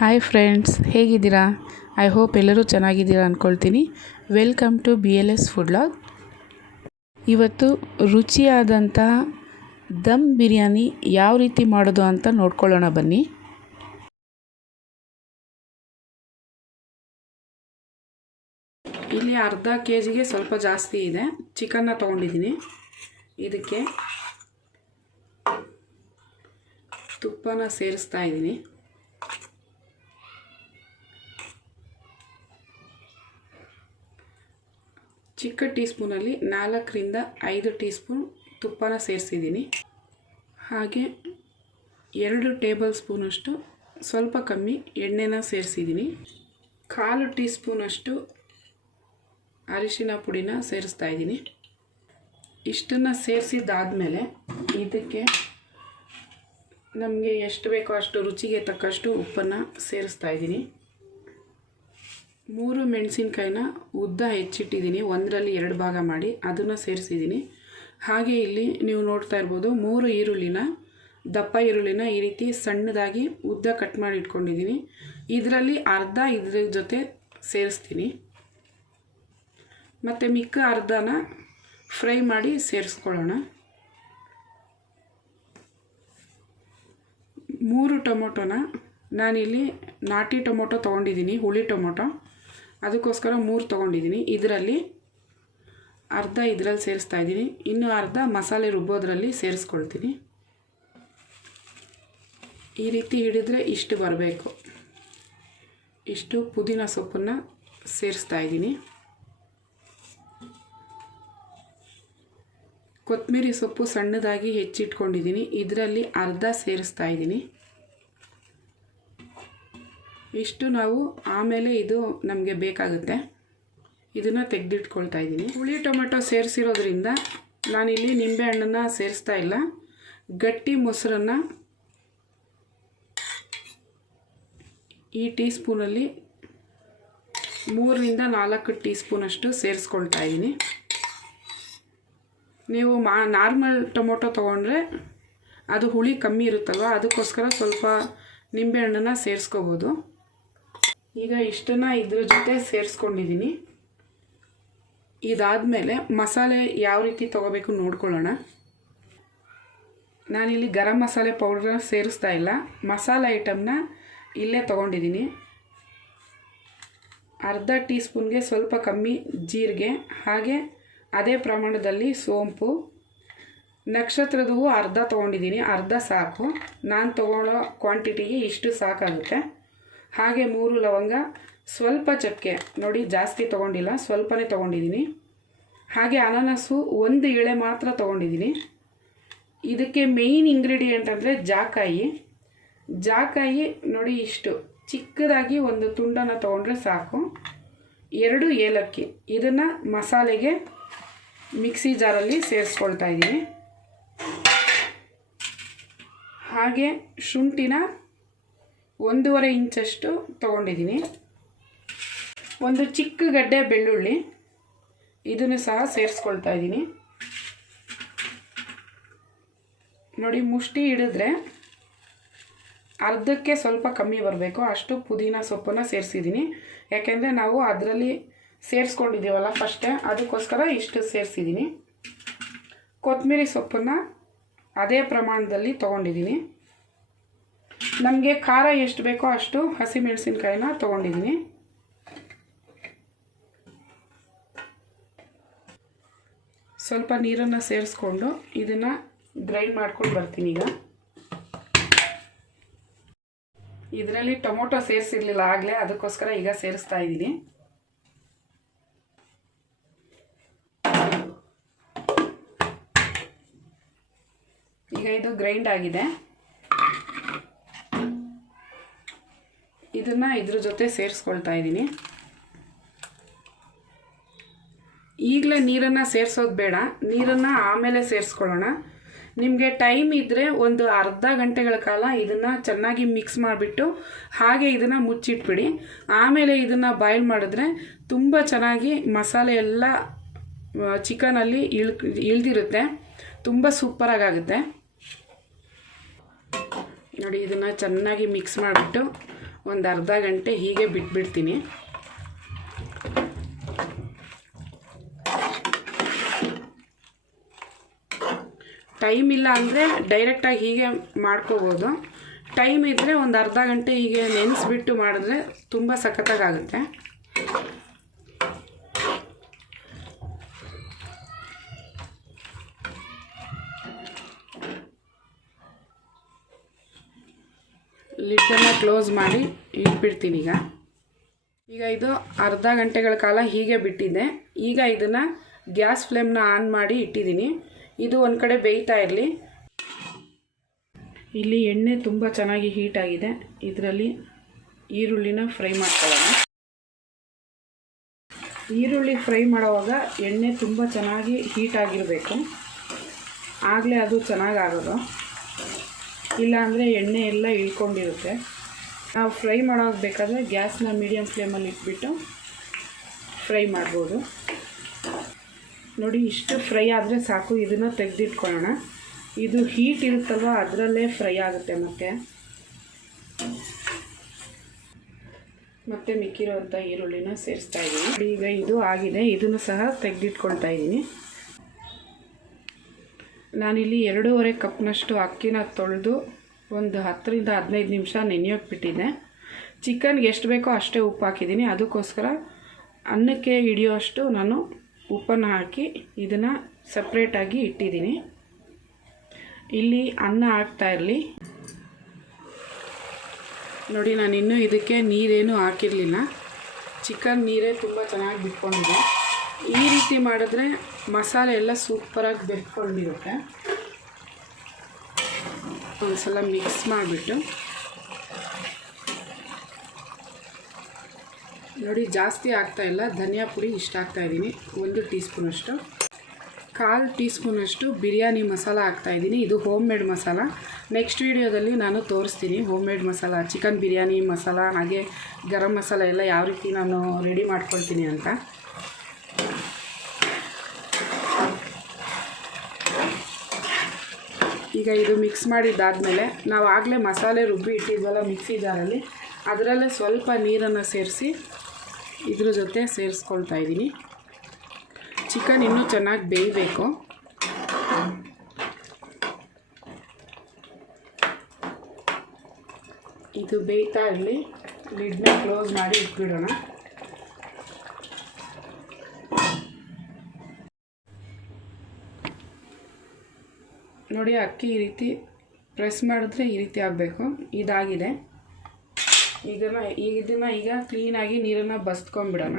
Hi friends, ಹೇಗಿದ್ದೀರಾ? I hope ಎಲ್ಲರೂ ಚೆನ್ನಾಗಿದ್ದೀರಾ ಅಂದ್ಕೊಳ್ತೀನಿ. Welcome to BLS food log. ಇವತ್ತು ರುಚಿಯಾದಂತಹ ದಮ್ ಬಿರಿಯಾನಿ ಯಾವ ರೀತಿ ಮಾಡೋದು ಅಂತ ನೋಡ್ಕೊಳ್ಳೋಣ ಬನ್ನಿ. ಇಲ್ಲಿ ಅರ್ಧ ಕೆಜಿಗೆ ಸ್ವಲ್ಪ ಜಾಸ್ತಿ ಇದೆ ಚಿಕನ್ನ ತೊಗೊಂಡಿದ್ದೀನಿ. ಇದಕ್ಕೆ ತುಪ್ಪನ ಸೇರಿಸ್ತಾ ಇದ್ದೀನಿ. ಚಿಕ್ಕ ಟೀ ಸ್ಪೂನಲ್ಲಿ 4ರಿಂದ 5 ಟೀ ಸ್ಪೂನ್ ತುಪ್ಪನ ಸೇರಿಸಿದ್ದೀನಿ. ಹಾಗೆ 2 ಟೇಬಲ್ ಸ್ಪೂನಷ್ಟು ಸ್ವಲ್ಪ ಕಮ್ಮಿ ಎಣ್ಣೆನ ಸೇರಿಸಿದ್ದೀನಿ. 1/4 ಟೀ ಸ್ಪೂನಷ್ಟು ಅರಿಶಿನ ಪುಡಿನ ಸೇರಿಸ್ತಾ ಇದ್ದೀನಿ. ಇಷ್ಟನ್ನು ಸೇರಿಸಿದ್ದಾದಮೇಲೆ ಇದಕ್ಕೆ ನಮಗೆ ಎಷ್ಟು ಬೇಕೋ ಅಷ್ಟು ರುಚಿಗೆ ತಕ್ಕಷ್ಟು ಉಪ್ಪನ್ನು ಸೇರಿಸ್ತಾ ಇದ್ದೀನಿ. 3 ಮೆಣಸಿನ್ಕಾಯಿನ ಉದ್ದ ಹೆಚ್ಚಿಟ್ಟಿದ್ದೀನಿ, 1ರಲ್ಲಿ 2 ಭಾಗ ಮಾಡಿ ಅದನ್ನು ಸೇರಿಸಿದ್ದೀನಿ. ಹಾಗೆ ಇಲ್ಲಿ ನೀವು ನೋಡ್ತಾ ಇರ್ಬೋದು 3 ಈರುಳ್ಳಿನ, ದಪ್ಪ ಈರುಳ್ಳಿನ ಈ ರೀತಿ ಸಣ್ಣದಾಗಿ ಉದ್ದ ಕಟ್ ಮಾಡಿ ಇಟ್ಕೊಂಡಿದ್ದೀನಿ. ಇದರಲ್ಲಿ ಅರ್ಧ ಇದ್ರ ಜೊತೆ ಸೇರಿಸ್ತೀನಿ, ಮತ್ತು ಮಿಕ್ಕ ಅರ್ಧನ ಫ್ರೈ ಮಾಡಿ ಸೇರಿಸ್ಕೊಳ್ಳೋಣ. 3 ಟೊಮೊಟೊನ ನಾನಿಲ್ಲಿ ನಾಟಿ ಟೊಮೊಟೊ ತೊಗೊಂಡಿದ್ದೀನಿ, ಹುಳಿ ಟೊಮೊಟೊ, ಅದಕ್ಕೋಸ್ಕರ 3 ತೊಗೊಂಡಿದ್ದೀನಿ. ಇದರಲ್ಲಿ ಅರ್ಧ ಇದರಲ್ಲಿ ಸೇರಿಸ್ತಾ ಇದ್ದೀನಿ, ಇನ್ನು ಅರ್ಧ ಮಸಾಲೆ ರುಬ್ಬೋದ್ರಲ್ಲಿ ಸೇರಿಸ್ಕೊಳ್ತೀನಿ. ಈ ರೀತಿ ಹಿಡಿದ್ರೆ ಇಷ್ಟು ಬರಬೇಕು. ಇಷ್ಟು ಪುದೀನ ಸೊಪ್ಪನ್ನು ಸೇರಿಸ್ತಾ ಇದ್ದೀನಿ. ಕೊತ್ತಂಬರಿ ಸೊಪ್ಪು ಸಣ್ಣದಾಗಿ ಹೆಚ್ಚಿಟ್ಕೊಂಡಿದ್ದೀನಿ, ಇದರಲ್ಲಿ ಅರ್ಧ ಸೇರಿಸ್ತಾ ಇದ್ದೀನಿ. ಇಷ್ಟು ನಾವು ಆಮೇಲೆ ಇದು ನಮಗೆ ಬೇಕಾಗುತ್ತೆ, ಇದನ್ನು ತೆಗೆದಿಟ್ಕೊಳ್ತಾ ಇದ್ದೀನಿ. ಹುಳಿ ಟೊಮೆಟೊ ಸೇರಿಸಿರೋದ್ರಿಂದ ನಾನಿಲ್ಲಿ ನಿಂಬೆಹಣ್ಣನ್ನು ಸೇರಿಸ್ತಾ ಇಲ್ಲ. ಗಟ್ಟಿ ಮೊಸರನ್ನು ಈ ಟೀ ಸ್ಪೂನಲ್ಲಿ 3ರಿಂದ 4 ಟೀ ಸ್ಪೂನಷ್ಟು ಸೇರಿಸ್ಕೊಳ್ತಾ ಇದ್ದೀನಿ. ನೀವು ನಾರ್ಮಲ್ ಟೊಮೊಟೊ ತೊಗೊಂಡ್ರೆ ಅದು ಹುಳಿ ಕಮ್ಮಿ ಇರುತ್ತಲ್ವ, ಅದಕ್ಕೋಸ್ಕರ ಸ್ವಲ್ಪ ನಿಂಬೆಹಣ್ಣನ್ನು ಸೇರಿಸ್ಕೋಬೋದು. ಈಗ ಇಷ್ಟನ್ನು ಇದ್ರ ಜೊತೆ ಸೇರಿಸ್ಕೊಂಡಿದ್ದೀನಿ. ಇದಾದಮೇಲೆ ಮಸಾಲೆ ಯಾವ ರೀತಿ ತೊಗೋಬೇಕು ನೋಡ್ಕೊಳ್ಳೋಣ. ನಾನಿಲ್ಲಿ ಗರಂ ಮಸಾಲೆ ಪೌಡ್ರನ್ನ ಸೇರಿಸ್ತಾ ಇಲ್ಲ, ಮಸಾಲೆ ಐಟಮ್ನ ಇಲ್ಲೇ ತೊಗೊಂಡಿದ್ದೀನಿ. ಅರ್ಧ ಟೀ ಸ್ಪೂನ್ಗೆ ಸ್ವಲ್ಪ ಕಮ್ಮಿ ಜೀರಿಗೆ, ಹಾಗೆ ಅದೇ ಪ್ರಮಾಣದಲ್ಲಿ ಸೋಂಪು, ನಕ್ಷತ್ರದ ಹೂವು ಅರ್ಧ ತೊಗೊಂಡಿದ್ದೀನಿ, ಅರ್ಧ ಸಾಕು. ನಾನು ತೊಗೊಳ್ಳೋ ಕ್ವಾಂಟಿಟಿಗೆ ಇಷ್ಟು ಸಾಕಾಗುತ್ತೆ. ಹಾಗೆ 3 ಲವಂಗ, ಸ್ವಲ್ಪ ಚಕ್ಕೆ, ನೋಡಿ ಜಾಸ್ತಿ ತೊಗೊಂಡಿಲ್ಲ, ಸ್ವಲ್ಪನೇ ತೊಗೊಂಡಿದ್ದೀನಿ. ಹಾಗೆ ಅನಾನಸು 1 ಎಳೆ ಮಾತ್ರ ತೊಗೊಂಡಿದ್ದೀನಿ. ಇದಕ್ಕೆ ಮೇಯ್ನ್ ಇಂಗ್ರೀಡಿಯೆಂಟ್ ಅಂದರೆ ಜಾಕಾಯಿ. ಜಾಕಾಯಿ ನೋಡಿ ಇಷ್ಟು ಚಿಕ್ಕದಾಗಿ ಒಂದು ತುಂಡನ್ನು ತೊಗೊಂಡ್ರೆ ಸಾಕು. 2 ಏಲಕ್ಕಿ, ಇದನ್ನು ಮಸಾಲೆಗೆ ಮಿಕ್ಸಿ ಜಾರಲ್ಲಿ ಸೇರಿಸ್ಕೊಳ್ತಾ ಇದ್ದೀನಿ. ಹಾಗೆ ಶುಂಠಿನ 1.5 ಇಂಚಷ್ಟು ತೊಗೊಂಡಿದ್ದೀನಿ. ಒಂದು ಚಿಕ್ಕ ಗಡ್ಡೆ ಬೆಳ್ಳುಳ್ಳಿ, ಇದನ್ನು ಸಹ ಸೇರಿಸ್ಕೊಳ್ತಾ ಇದ್ದೀನಿ. ನೋಡಿ ಮುಷ್ಟಿ ಹಿಡಿದ್ರೆ ಅರ್ಧಕ್ಕೆ ಸ್ವಲ್ಪ ಕಮ್ಮಿ ಬರಬೇಕು ಅಷ್ಟು ಪುದೀನ ಸೊಪ್ಪನ್ನು ಸೇರಿಸಿದ್ದೀನಿ. ಯಾಕೆಂದರೆ ನಾವು ಅದರಲ್ಲಿ ಸೇರಿಸ್ಕೊಂಡಿದ್ದೀವಲ್ಲ ಫಸ್ಟೇ, ಅದಕ್ಕೋಸ್ಕರ ಇಷ್ಟು ಸೇರಿಸಿದ್ದೀನಿ. ಕೊತ್ತಂಬರಿ ಸೊಪ್ಪನ್ನು ಅದೇ ಪ್ರಮಾಣದಲ್ಲಿ ತೊಗೊಂಡಿದ್ದೀನಿ. ನಮಗೆ ಖಾರ ಎಷ್ಟು ಬೇಕೋ ಅಷ್ಟು ಹಸಿಮೆಣಸಿನ್ಕಾಯಿನ ತೊಗೊಂಡಿದ್ದೀನಿ. ಸ್ವಲ್ಪ ನೀರನ್ನು ಸೇರಿಸ್ಕೊಂಡು ಇದನ್ನು ಗ್ರೈಂಡ್ ಮಾಡ್ಕೊಂಡು ಬರ್ತೀನಿ. ಈಗ ಇದರಲ್ಲಿ ಟೊಮೊಟೊ ಸೇರಿಸಿರ್ಲಿಲ್ಲ ಆಗಲೇ, ಅದಕ್ಕೋಸ್ಕರ ಈಗ ಸೇರಿಸ್ತಾ ಇದ್ದೀನಿ. ಈಗ ಇದು ಗ್ರೈಂಡ್ ಆಗಿದೆ. ಇದನ್ನು ಇದ್ರ ಜೊತೆ ಸೇರಿಸ್ಕೊಳ್ತಾ ಇದ್ದೀನಿ. ಈಗಲೇ ನೀರನ್ನು ಸೇರಿಸೋದು ಬೇಡ, ನೀರನ್ನು ಆಮೇಲೆ ಸೇರಿಸ್ಕೊಳ್ಳೋಣ. ನಿಮಗೆ ಟೈಮ್ ಇದ್ದರೆ ಒಂದು ಅರ್ಧ ಗಂಟೆಗಳ ಕಾಲ ಇದನ್ನು ಚೆನ್ನಾಗಿ ಮಿಕ್ಸ್ ಮಾಡಿಬಿಟ್ಟು ಹಾಗೆ ಇದನ್ನು ಮುಚ್ಚಿಟ್ಬಿಡಿ. ಆಮೇಲೆ ಇದನ್ನು ಬಾಯ್ಲ್ ಮಾಡಿದ್ರೆ ತುಂಬ ಚೆನ್ನಾಗಿ ಮಸಾಲೆ ಎಲ್ಲ ಚಿಕನಲ್ಲಿ ಇಳ್ದಿರುತ್ತೆ, ತುಂಬ ಸೂಪರಾಗುತ್ತೆ. ನೋಡಿ ಇದನ್ನು ಚೆನ್ನಾಗಿ ಮಿಕ್ಸ್ ಮಾಡಿಬಿಟ್ಟು ಒಂದು ಅರ್ಧ ಗಂಟೆ ಹೀಗೆ ಬಿಟ್ಬಿಡ್ತೀನಿ. ಟೈಮ್ ಇಲ್ಲ ಅಂದರೆ ಡೈರೆಕ್ಟಾಗಿ ಹೀಗೆ ಮಾಡ್ಕೋಬೋದು. ಟೈಮ್ ಇದ್ದರೆ ಒಂದು ಅರ್ಧ ಗಂಟೆ ಹೀಗೆ ನೆನೆಸ್ಬಿಟ್ಟು ಮಾಡಿದ್ರೆ ತುಂಬ ಸಖತ್ತಾಗುತ್ತೆ. ಲಿಡ್ಡನ್ನು ಕ್ಲೋಸ್ ಮಾಡಿ ಇಟ್ಬಿಡ್ತೀನಿ. ಈಗ ಇದು ಅರ್ಧ ಗಂಟೆಗಳ ಕಾಲ ಹೀಗೆ ಬಿಟ್ಟಿದ್ದೆ. ಈಗ ಇದನ್ನು ಗ್ಯಾಸ್ ಫ್ಲೇಮ್ನ ಆನ್ ಮಾಡಿ ಇಟ್ಟಿದ್ದೀನಿ. ಇದು ಒಂದು ಕಡೆ ಬೇಯ್ತಾ ಇರಲಿ. ಇಲ್ಲಿ ಎಣ್ಣೆ ತುಂಬ ಚೆನ್ನಾಗಿ ಹೀಟ್ ಆಗಿದೆ. ಇದರಲ್ಲಿ ಈರುಳ್ಳಿನ ಫ್ರೈ ಮಾಡ್ಕೊಳ್ಳೋಣ. ಈರುಳ್ಳಿ ಫ್ರೈ ಮಾಡುವಾಗ ಎಣ್ಣೆ ತುಂಬ ಚೆನ್ನಾಗಿ ಹೀಟ್ ಆಗಿರಬೇಕು, ಆಗಲೇ ಅದು ಚೆನ್ನಾಗಾಗೋದು. ಇಲ್ಲಾಂದರೆ ಎಣ್ಣೆ ಎಲ್ಲ ಇಳ್ಕೊಂಡಿರುತ್ತೆ. ನಾವು ಫ್ರೈ ಮಾಡೋಗಬೇಕಾದ್ರೆ ಗ್ಯಾಸ್ನ ಮೀಡಿಯಮ್ ಫ್ಲೇಮಲ್ಲಿ ಇಟ್ಬಿಟ್ಟು ಫ್ರೈ ಮಾಡ್ಬೋದು. ನೋಡಿ, ಇಷ್ಟು ಫ್ರೈ ಆದರೆ ಸಾಕು. ಇದನ್ನು ತೆಗೆದಿಟ್ಕೊಳ್ಳೋಣ. ಇದು ಹೀಟ್ ಇರುತ್ತಲ್ವ, ಅದರಲ್ಲೇ ಫ್ರೈ ಆಗುತ್ತೆ. ಮತ್ತೆ ಮಿಕ್ಕಿರೋಂಥ ಈರುಳ್ಳಿನ ಸೇರಿಸ್ತಾ ಇದ್ದೀನಿ. ಈಗ ಇದು ಆಗಿದೆ. ಇದನ್ನು ಸಹ ತೆಗೆದಿಟ್ಕೊಳ್ತಾ ಇದ್ದೀನಿ. ನಾನಿಲ್ಲಿ 2.5 ಕಪ್ನಷ್ಟು ಅಕ್ಕಿನ ತೊಳೆದು ಒಂದು 10 ರಿಂದ 15 ನಿಮಿಷ ನೆನೆಯೋಕೆ ಬಿಟ್ಟಿದ್ದೆ. ಚಿಕನ್ಗೆ ಎಷ್ಟು ಬೇಕೋ ಅಷ್ಟೇ ಉಪ್ಪು ಹಾಕಿದ್ದೀನಿ. ಅದಕ್ಕೋಸ್ಕರ ಅನ್ನಕ್ಕೆ ಹಿಡಿಯೋಷ್ಟು ನಾನು ಉಪ್ಪನ್ನು ಹಾಕಿ ಇದನ್ನು ಸಪ್ರೇಟಾಗಿ ಇಟ್ಟಿದ್ದೀನಿ. ಇಲ್ಲಿ ಅನ್ನ ಹಾಕ್ತಾ ಇರಲಿ. ನೋಡಿ, ನಾನು ಇನ್ನೂ ಇದಕ್ಕೆ ನೀರೇನು ಹಾಕಿರಲಿಲ್ಲ. ಚಿಕನ್ ನೀರೇ ತುಂಬ ಚೆನ್ನಾಗಿ ಬಿಟ್ಕೊಂಡಿದೆ. ಈ ರೀತಿ ಮಾಡಿದ್ರೆ ಮಸಾಲೆ ಎಲ್ಲ ಸೂಪರಾಗಿ ಬೆಳ್ಕೊಂಡಿರುತ್ತೆ. ಒಂದು ಸಲ ಮಿಕ್ಸ್ ಮಾಡಿಬಿಟ್ಟು ನೋಡಿ, ಜಾಸ್ತಿ ಆಗ್ತಾಯಿಲ್ಲ. ಧನಿಯಾ ಪುಡಿ ಇಷ್ಟ ಹಾಕ್ತಾಯಿದ್ದೀನಿ, 1 ಟೀ ಸ್ಪೂನಷ್ಟು. 1/4 ಟೀ ಸ್ಪೂನಷ್ಟು ಬಿರಿಯಾನಿ ಮಸಾಲ ಹಾಕ್ತಾಯಿದ್ದೀನಿ. ಇದು ಹೋಮ್ ಮೇಡ್ ಮಸಾಲ. ನೆಕ್ಸ್ಟ್ ವೀಡಿಯೋದಲ್ಲಿ ನಾನು ತೋರಿಸ್ತೀನಿ home made masala, chicken biryani masala, ಹಾಗೆ ಗರಂ ಮಸಾಲ ಎಲ್ಲ ಯಾವ ರೀತಿ ನಾನು ರೆಡಿ ಮಾಡ್ಕೊಳ್ತೀನಿ ಅಂತ. ಈಗ ಇದು ಮಿಕ್ಸ್ ಮಾಡಿದ್ದಾದಮೇಲೆ ನಾವು ಆಗಲೇ ಮಸಾಲೆ ರುಬ್ಬಿ ಇಟ್ಟಿದ್ವಲ್ಲ ಮಿಕ್ಸಿ ಜಾರಲ್ಲಿ, ಅದರಲ್ಲೇ ಸ್ವಲ್ಪ ನೀರನ್ನು ಸೇರಿಸಿ ಇದ್ರ ಜೊತೆ ಸೇರಿಸ್ಕೊಳ್ತಾ ಇದ್ದೀನಿ. ಚಿಕನ್ ಇನ್ನೂ ಚೆನ್ನಾಗಿ ಬೇಯಬೇಕು. ಇದು ಬೇಯ್ತಾ ಇರಲಿ. ಲಿಡ್ನ ಕ್ಲೋಸ್ ಮಾಡಿ ಇಟ್ಬಿಡೋಣ. ನೋಡಿ, ಅಕ್ಕಿ ಈ ರೀತಿ ಪ್ರೆಸ್ ಮಾಡಿದ್ರೆ ಈ ರೀತಿ ಆಗಬೇಕು. ಇದಾಗಿದೆ. ಇದನ್ನು ಈಗ ಕ್ಲೀನಾಗಿ ನೀರನ್ನು ಬಸ್ಕೊಂಡ್ಬಿಡೋಣ.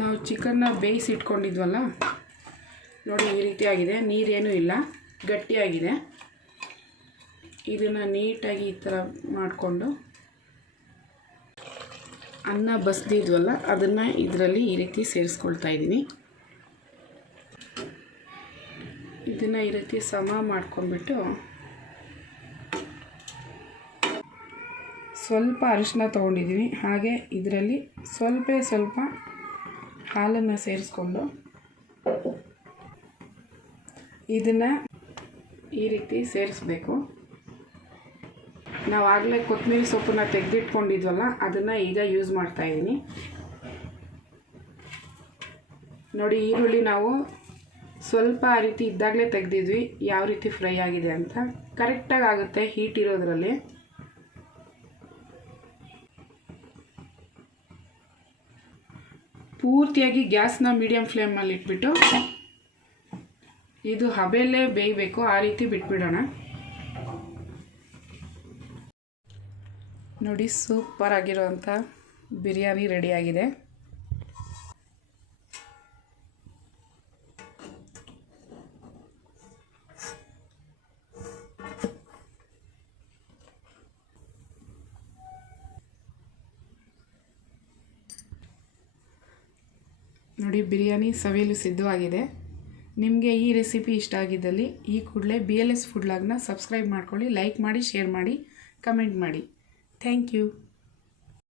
ನಾವು ಚಿಕನ್ನ ಬೇಯಿಸಿ ಇಟ್ಕೊಂಡಿದ್ವಲ್ಲ, ನೋಡಿ ಈ ರೀತಿ ಆಗಿದೆ. ನೀರೇನೂ ಇಲ್ಲ, ಗಟ್ಟಿಯಾಗಿದೆ. ಇದನ್ನು ನೀಟಾಗಿ ಈ ಥರ ಮಾಡಿಕೊಂಡು ಅನ್ನ ಬಸ್ದಿದ್ವಲ್ಲ ಅದನ್ನು ಇದರಲ್ಲಿ ಈ ರೀತಿ ಸೇರಿಸ್ಕೊಳ್ತಾ ಇದ್ದೀನಿ. ಇದನ್ನು ಈ ರೀತಿ ಸಮ ಮಾಡ್ಕೊಂಡ್ಬಿಟ್ಟು ಸ್ವಲ್ಪ ಅರಿಶಿನ ತೊಗೊಂಡಿದ್ದೀನಿ. ಹಾಗೆ ಇದರಲ್ಲಿ ಸ್ವಲ್ಪ ಹಾಲನ್ನು ಸೇರಿಸ್ಕೊಂಡು ಇದನ್ನು ಈ ರೀತಿ ಸೇರಿಸ್ಬೇಕು. ನಾವು ಆಗಲೇ ಕೊತ್ತಂಬರಿ ಸೊಪ್ಪನ್ನು ತೆಗೆದಿಟ್ಕೊಂಡಿದ್ವಲ್ಲ ಅದನ್ನು ಈಗ ಯೂಸ್ ಮಾಡ್ತಾಯಿದ್ದೀನಿ. ನೋಡಿ, ಈರುಳ್ಳಿ ನಾವು ಸ್ವಲ್ಪ ಆ ರೀತಿ ಇದ್ದಾಗಲೇ ತೆಗೆದಿದ್ವಿ. ಯಾವ ರೀತಿ ಫ್ರೈ ಆಗಿದೆ ಅಂತ ಕರೆಕ್ಟಾಗಿ ಆಗುತ್ತೆ ಹೀಟ್ ಇರೋದ್ರಲ್ಲಿ. ಪೂರ್ತಿಯಾಗಿ ಗ್ಯಾಸ್ನ ಮೀಡಿಯಮ್ ಫ್ಲೇಮಲ್ಲಿ ಇಟ್ಬಿಟ್ಟು ಇದು ಹಬೆಯಲ್ಲೇ ಬೇಯಬೇಕು, ಆ ರೀತಿ ಬಿಟ್ಬಿಡೋಣ. ನೋಡಿ, ಸೂಪರ್ ಆಗಿರೋಂಥ ಬಿರಿಯಾನಿ ರೆಡಿಯಾಗಿದೆ. ನೋಡಿ, ಬಿರಿಯಾನಿ ಸವಿಯಲು ಸಿದ್ಧವಾಗಿದೆ. ನಿಮಗೆ ಈ ರೆಸಿಪಿ ಇಷ್ಟ ಆಗಿದ್ದಲ್ಲಿ ಈ ಕೂಡಲೇ BLS ಫುಡ್ ಲಾಗ್ನ ಸಬ್ಸ್ಕ್ರೈಬ್ ಮಾಡ್ಕೊಳ್ಳಿ, ಲೈಕ್ ಮಾಡಿ, ಶೇರ್ ಮಾಡಿ, ಕಮೆಂಟ್ ಮಾಡಿ. Thank you.